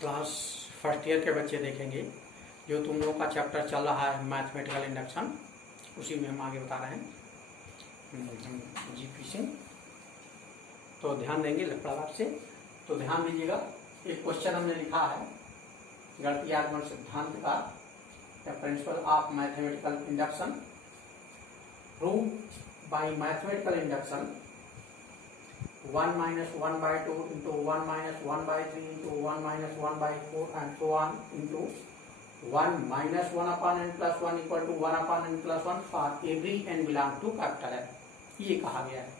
Class first year के बच्चे देखेंगे। जो तुम लोगों का चैप्टर चल रहा है मैथमेटिकल इंडक्शन, उसी में हम आगे बता रहे हैं जीपी सिंह। तो ध्यान देंगे लड़ाप से। तो ध्यान दीजिएगा, एक क्वेश्चन हमने लिखा है गणितीय आगमन सिद्धांत का, the principle of mathematical induction, prove by mathematical induction 1 minus 1 by 2 into 1 minus 1 by 3 into 1 minus 1 by 4 and so on into 1 minus 1 upon n plus 1 equal to 1 upon n plus 1 for every n belong to capital N, ये कहा गया है।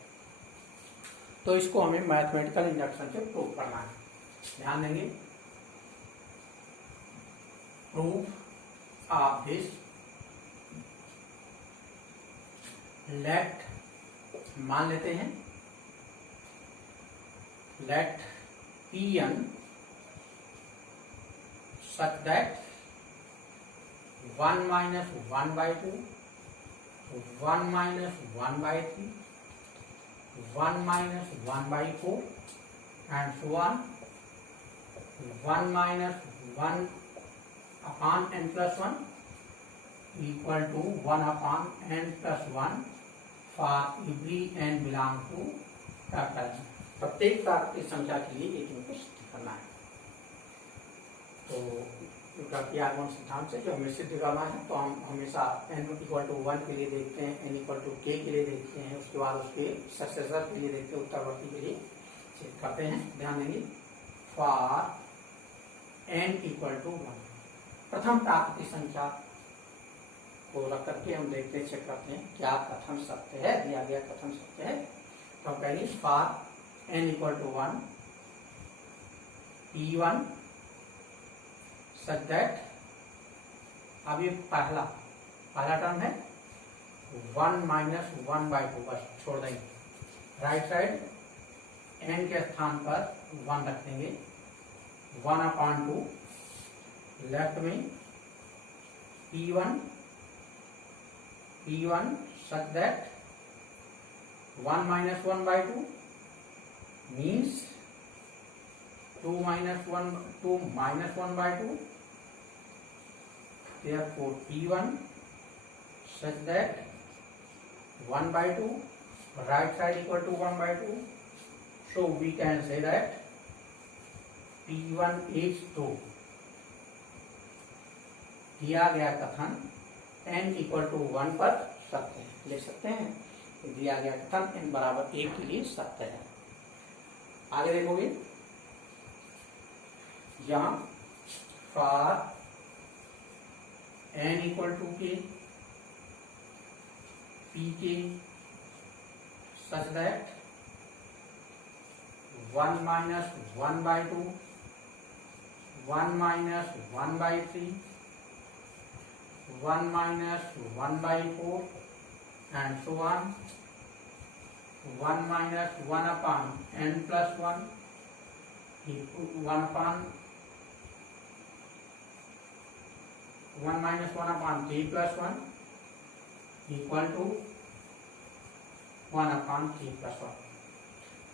तो इसको हमें mathematical induction से prove करना है। ध्यान देंगे, प्रूफ ऑफ दिस, लेट, मान लेते हैं let Pn such that 1 minus 1 by 2, 1 minus 1 by 3, 1 minus 1 by 4 and so on, 1 minus 1 upon n plus 1 equal to 1 upon n plus 1 for every n belong to capital N। प्रत्येक प्राकृतिक संख्या के लिए एक इनको सिद्ध करना है। तो गणितीय आगमन सिद्धांत से जो हमें सिद्ध करना है, तो हम हमेशा n इक्वल टू 1 के लिए देखते हैं, n इक्वल टू k के लिए देखते हैं, उसके बाद उसके सक्सेसर के लिए देखते हैं, उत्तरवर्ती के लिए सिद्ध करते हैं। ध्यान देंगे, फॉर n इक्वल टू 1 प्रथम प्राकृतिक संख्या को रख करके हम देखते चेक करते हैं क्या कथन सत्य है, दिया गया कथन सत्य है। तो कहेंगे for n equal to 1 P1 such that, अब ये पहला टर्म है 1 माइनस 1 बाई 2, बस छोड़ देंगे। राइट साइड n के स्थान पर 1 रख देंगे, 1 अपॉन 2, लेफ्ट में P1 such that 1 minus 1 by 2 means 2 minus 1 by 2, therefore P1 such that 1 by 2, right side equal to 1 by 2, so we can say that P1 is 2। दिया गया कथन n इक्वल टू 1 पर सत्य है, ले सकते हैं। दिया गया कथन n बराबर 1 के लिए सत्य है। आगे देखोगे, यहां फॉर n इक्वल टू के पी के such that 1 minus 1 by 2, 1 minus 1 by 3, 1 minus 1 by 4 and so on, 1 minus 1 upon n plus 1, 1 upon 1 minus 1 upon 3 plus 1 equal to 1 upon 3 plus 1।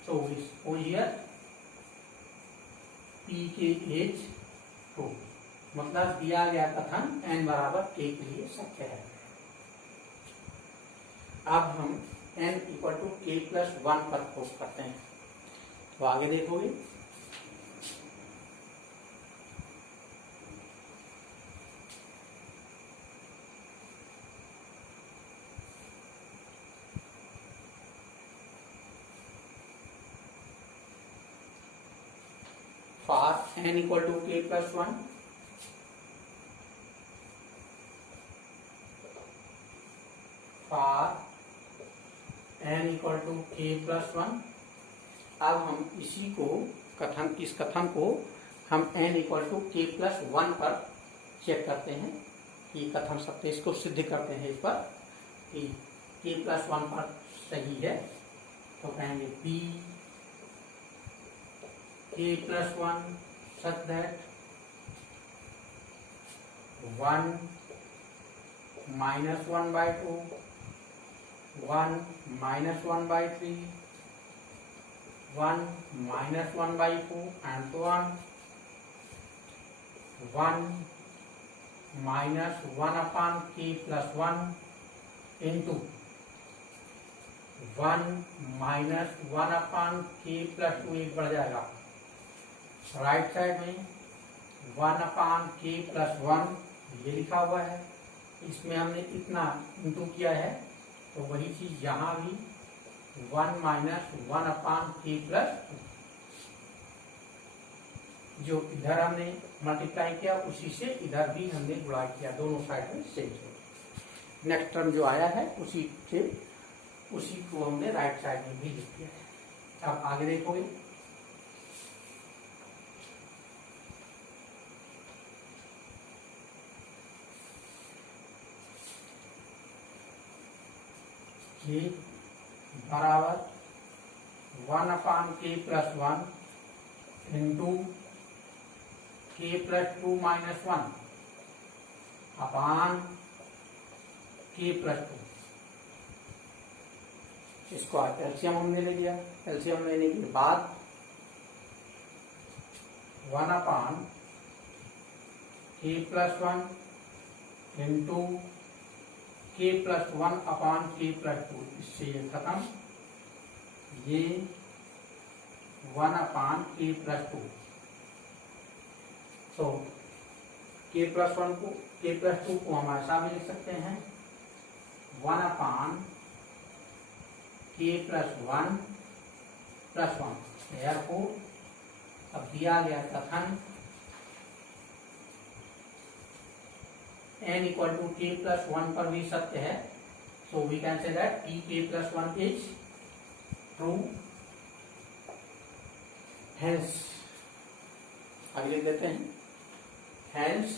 So we suppose here P के as 2, मतलब दिया गया कथन n बराबर k के लिए सत्य है। अब हम n equal to k plus 1 पर फोर्स करते हैं। तो आगे देखोगे, for n equal to k plus 1, for n equal to k plus 1। अब हम इसी को इस कथन को हम n equal to k plus 1 पर चेक करते हैं कि कथन सत्य, इसको सिद्ध करते हैं इस पर कि k प्लस 1 पर सही है। तो कहेंगे p k plus 1 such that 1 minus 1 by 2, 1 minus 1 by 3, 1 minus 1 by 4 and so on, 1 minus 1 upon k plus 1 into 1 minus 1 upon k plus 2 एक बढ़ जाएगा। राइट साइड में 1 अपान k प्लस 1 ये लिखा हुआ है, इसमें हमने इतना इंटू किया है, तो वही चीज यहाँ भी 1 माइनस 1 अपान k प्लस 2, जो इधर हमने मल्टीप्लाई किया उसी से इधर भी हमने गुणा किया, दोनों साइड में सेम है। नेक्स्ट टर्म जो आया है उसी को हमने राइट साइड में भी लिख दिया है। अब आगे देखोगे, ये बराबर 1 upon k plus 1 into k plus 2 minus 1 upon k plus 2। इसको एलसीएम हमने ले लिया। एलसीएम लेने के बाद 1 upon k plus 1 into k plus 1 upon k plus 2, इससे ये खत्म। ये 1 अपान k प्लस 2, तो k प्लस 1 को k प्लस 2 को हम ऐसा भी लिख सकते हैं 1 upon k plus 1 plus 1। therefore अब दिया गया कथन n equal to k plus 1 पर भी सत्य है, so we can say that p k plus 1 is true. Hence आगे लिख देते हैं, hence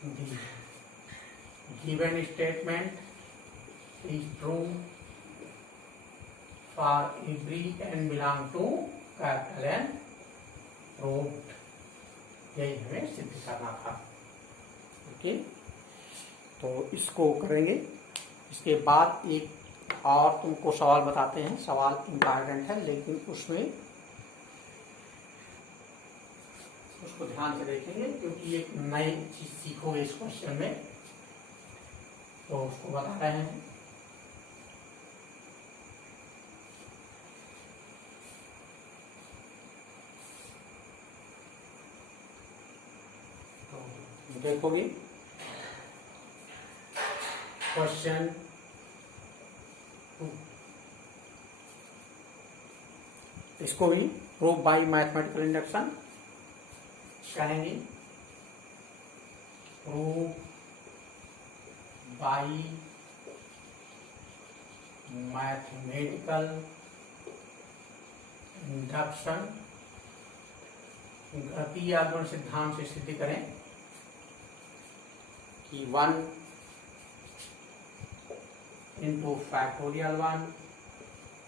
the given statement is true for every n belong to capital N proved। यही हमें सिद्ध करना था। ओके, तो इसको करेंगे। इसके बाद एक और तुमको सवाल बताते हैं। सवाल इम्पॉर्टेंट है, लेकिन उसको ध्यान से देखेंगे क्योंकि एक नई चीज सीखोगे इस क्वेश्चन में, तो उसको बता रहे हैं। तो देखोगे क्वेश्चन 2, इसको भी प्रूव बाय मैथमेटिकल इंडक्शन कहेंगे। प्रूव बाय मैथमेटिकल इंडक्शन, गणितीय आगमन सिद्धांत से सिद्ध करें कि 1 into factorial 1,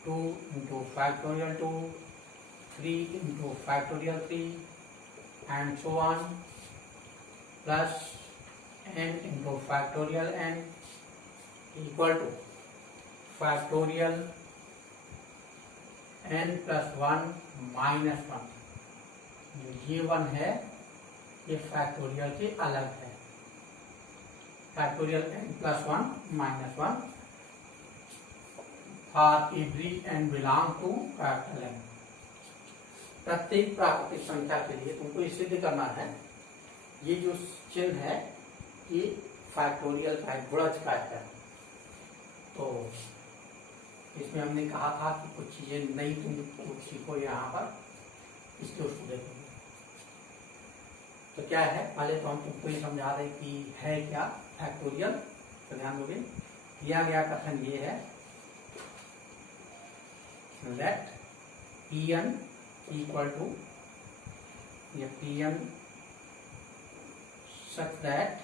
2 into factorial 2, 3 into factorial 3 and so on, plus n into factorial n equal to factorial n plus 1 minus 1। ये 1 है, ये फैक्टोरियल के अलग है। Factorial n plus 1 minus 1 for every n belong to capital N। प्रत्येक प्राकृतिक संख्या के लिए तुमको ये सिद्ध करना है, ये जो चिन्ह है ये फैक्टोरियल का है, गुणज का है। तो इसमें हमने कहा था कि कुछ चीजें नई तुम सीखो यहाँ पर, इसके उसको देखोगे। तो क्या है, पहले तो हम तुमको ये समझा रहे कि है क्या फैक्टोरियल। तो ध्यान दोगे, दिया गया कथन ये है, late Pn equal to Pn such that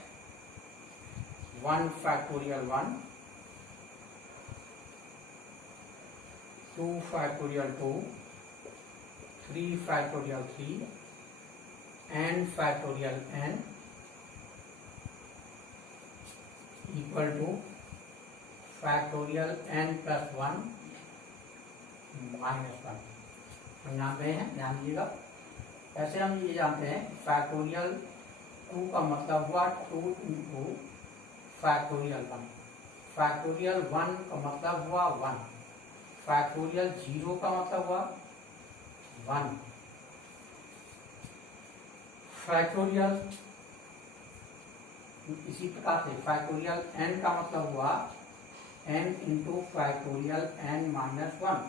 1 factorial 1, 2 factorial 2, 3 factorial 3 n factorial n equal to factorial n plus 1 minus 1। हम जानते हैं, ध्यान दीजिएगा, ऐसे हम ये जानते हैं फैक्टोरियल 2 का मतलब हुआ 2 इंटू फैक्टोरियल 1, फैक्टोरियल 1 का मतलब हुआ 1, फैक्टोरियल 0 का मतलब हुआ 1, फैक्टोरियल इसी प्रकार से फैक्टोरियल n का मतलब हुआ n into factorial n minus 1,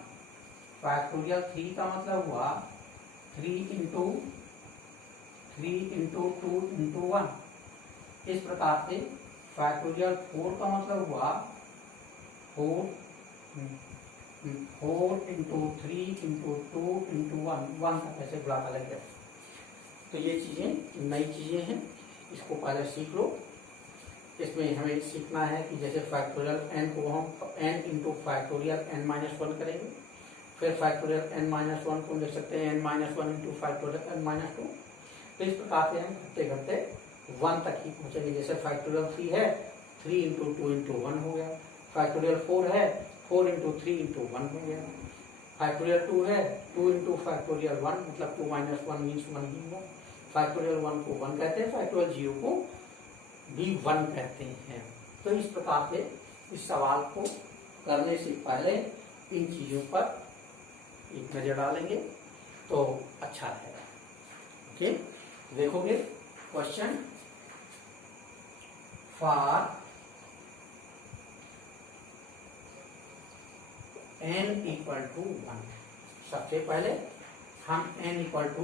factorial 3 का मतलब हुआ 3 इंटू 2 इंटू 1। इस प्रकार से फैक्टोरियल 4 का मतलब हुआ 4 इंटू 3 इंटू 2 इंटू 1 तक ऐसे बुलाता लगे। तो ये चीजें नई चीजें हैं, इसको पहले सीख लो। इसमें हमें सीखना है कि जैसे फैक्टोरियल n को हम n into factorial n minus 1 करेंगे, फिर फैक्टोरियल n माइनस 1 को लिख सकते हैं n minus 1 into factorial n minus 2। तो इस प्रकार से हम घटते घटते 1 तक ही पहुंचेंगे। जैसे फैक्टोरियल 3 है 3 इंटू 2 इंटू 1 हो गया, फैक्टोरियल 4 है 4 इंटू 3 इंटू 1 हो गया, फैक्टोरियल 2 है 2 इंटू फैक्टोरियल 1 मतलब 2 माइनस 1 मीन्स 1 ही हुआ। फैक्टोरियल 1 को 1 कहते हैं, फैक्टोरियल 0 को भी 1 कहते हैं। तो इस प्रकार से इस सवाल को करने से पहले इन चीजों पर एक नजर डालेंगे तो अच्छा रहेगा। ओके, देखोगे question for n equal to 1। सबसे पहले हम n इक्वल टू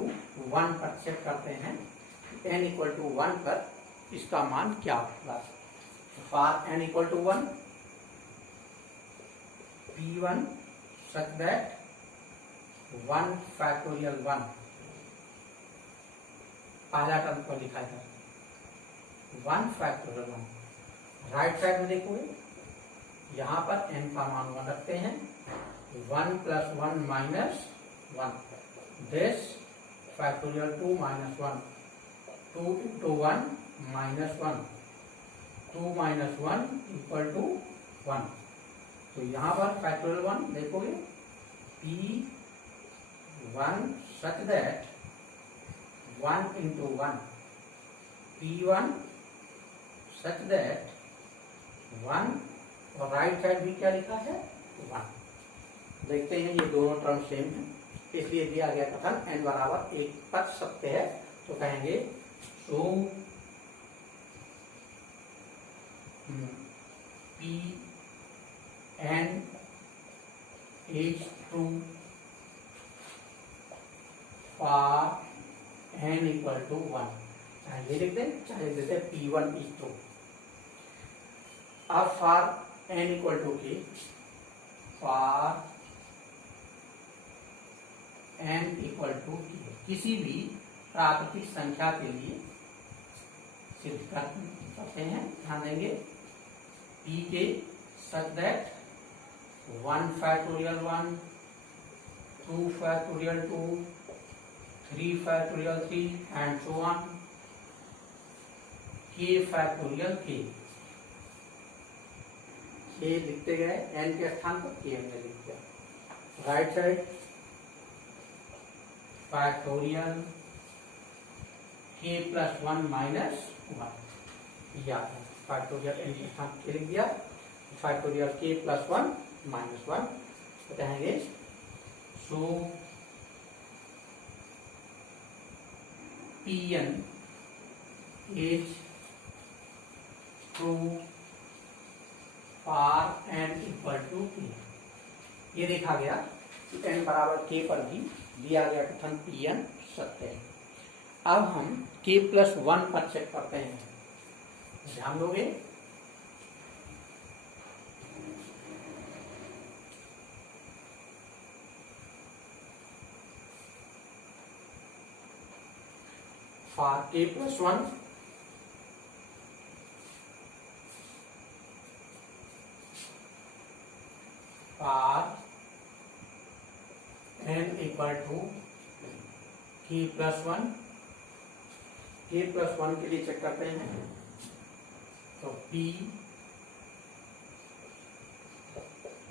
1 पर चेक करते हैं, n इक्वल टू 1 पर इसका मान क्या होगा। For n equal to 1 p1 such that 1 factorial 1 पहला टर्म को लिखा था 1 factorial 1। राइट साइड में देखोगे यहाँ पर n का मान 1 रखते हैं, 1 plus 1 minus 1 this factorial 2 minus 1 2 into 1 minus 1 2 minus 1 equal to 1। तो यहाँ पर फैक्टोरियल 1 देखोगे p1 such that 1 into 1 p1 such that 1 और राइट साइड भी क्या लिखा है 1। देखते हैं ये दोनों टर्म सेम है, इसलिए दिया गया कथन n बराबर 1 पर सत्य है। तो कहेंगे सो Pn is true for n equal to 1। ये लिख दें, चाहे लिख दें P1 is true। अब for n equal to k, for n equal to k किसी भी प्राकृतिक संख्या के लिए सिद्ध करते हैं। ध्यान देंगे p के such that 1 factorial 1 2 factorial 2 3 factorial 3 and so on k factorial k लिखते गए n के स्थान पर k हमने लिख दिया। Right side factorial k plus 1 minus 1 याद है, फैक्टोरियल n के स्थान k लिख दिया, फैक्टोरियल k प्लस 1 माइनस 1 बताएंगे। So Pn is true for n equal to k। ये देखा गया कि n बराबर k पर भी दिया गया कथन Pn सत्य है। अब हम k प्लस 1 पर चेक करते हैं, ध्यान दोगे। For k plus 1 for n equal to k plus 1 k+1 के लिए चेक करते हैं। तो p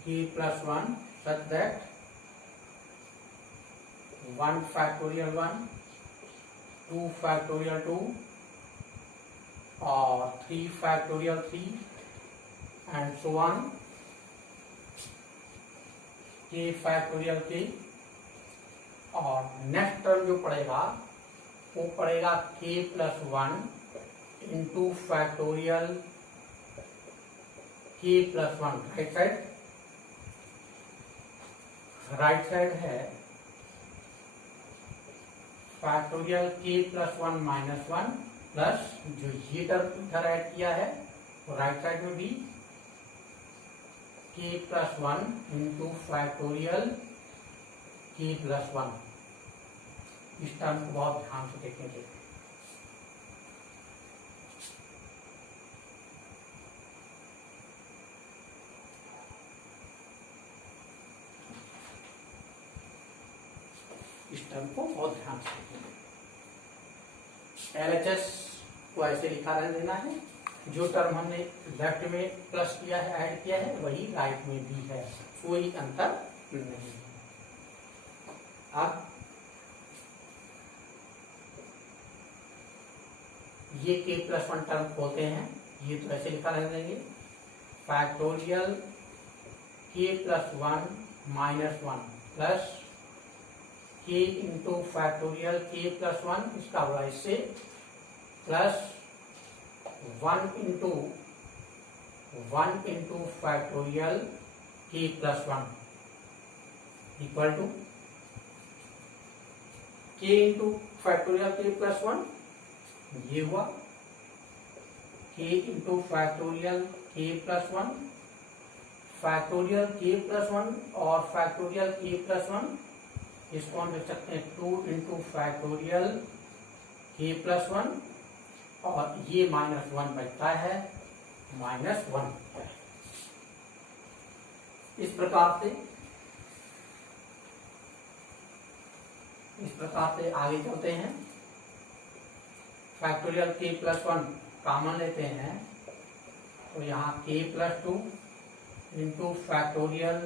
k+1 such that 1 factorial 1, 2 factorial 2 और 3 factorial 3 and so on, k factorial k। और नेक्स्ट टर्म जो पड़ेगा वो पड़ेगा k+1 into factorial k+1। Right side है फैक्टोरियल k+1 -1 प्लस जो ये टर्म इधर ऐड किया है तो राइट साइड में भी k+1 इंटू फैक्टोरियल k+1। इस टर्म को बहुत ध्यान से देखेंगे। इस टर्म को बहुत ध्यान से देखेंगे। LHS को ऐसे लिखा रहने देना है। जो टर्म हमने लेफ्ट में प्लस किया है, ऐड किया है, वही राइट में भी है, कोई अंतर नहीं है। अब ये k+1 टर्म खोलते हैं, ये तो ऐसे लिखा रहने देंगे factorial k+1 -1 plus k into factorial k+1, इसका हुआ इससे plus 1 into factorial k+1 equal to k into factorial k+1, ये हुआ k into factorial k+1, factorial k+1 और फैक्टोरियल k+1, इसको हम लिख सकते हैं 2 इंटू फैक्टोरियल k+1 और ये -1 बचता है -1। इस प्रकार से आगे चलते हैं। फैक्टोरियल k+1 कॉमन लेते हैं तो यहाँ k+2 इंटू फैक्टोरियल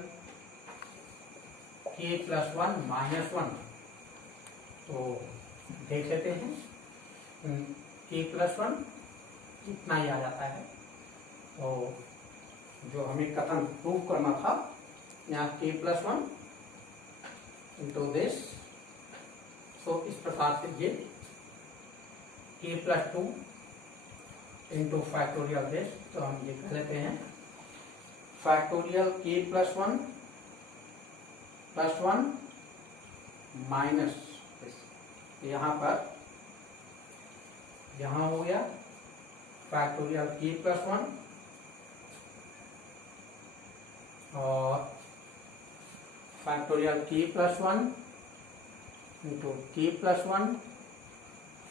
k+1 -1, तो देख लेते हैं k+1 इतना ही आ जाता है। तो जो हमें कथन प्रूव करना था, यहाँ k+1 इंटू दिस, तो इस प्रकार से ये k+2 इंटू फैक्टोरियल दिस, तो हम ये कह लेते हैं फैक्टोरियल k+1 +1 माइनस यहाँ हो गया फैक्टोरियल k+1 और factorial k+1 into k+1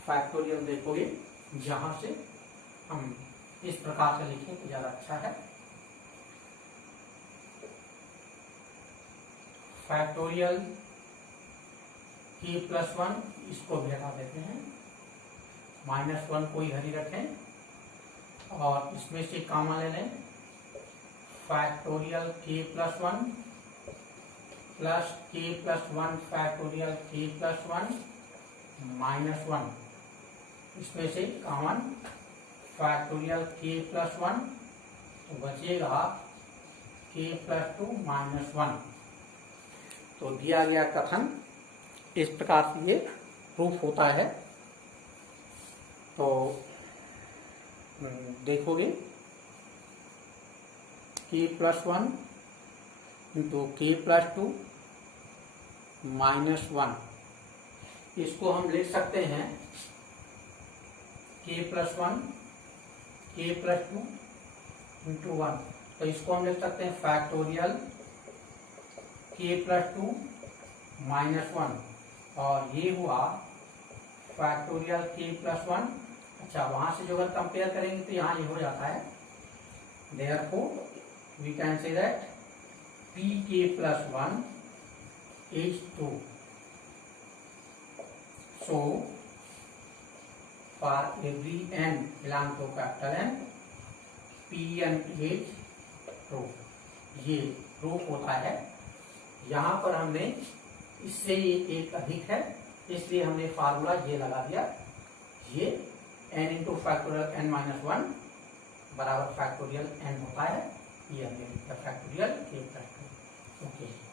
factorial देखोगे, यहां से हम इस प्रकार से लिखें तो ज्यादा अच्छा है। फैक्टोरियल k+1 इसको भी हटा देते हैं, -1 को इधर ही रखें और इसमें से कॉमन ले लें factorial k+1 plus k+1 factorial k+1 -1, इसमें से कॉमन फैक्टोरियल k+1, तो बचेगा k+2 -1। तो दिया गया कथन इस प्रकार से ये प्रूफ होता है। तो देखोगे k+1 इंटू k+2 -1, इसको हम लिख सकते हैं k+1 k+2 इंटू 1, तो इसको हम लिख सकते हैं फैक्टोरियल k+2 -1 और ये हुआ फैक्टोरियल k+1। अच्छा, वहां से जो अगर कंपेयर करेंगे तो यहाँ ये हो जाता है, therefore we can say that pk+1 is 2। So for every n belong to capital N, Pn is true. ये प्रूफ होता है। यहाँ पर हमने इससे ये एक अधिक है, इसलिए हमने फार्मूला ये लगा दिया, ये n into factorial n minus 1 बराबर फैक्टोरियल n होता है। ये हमने लिखा फैक्टोरियल k फैक्टोरियल। ओके।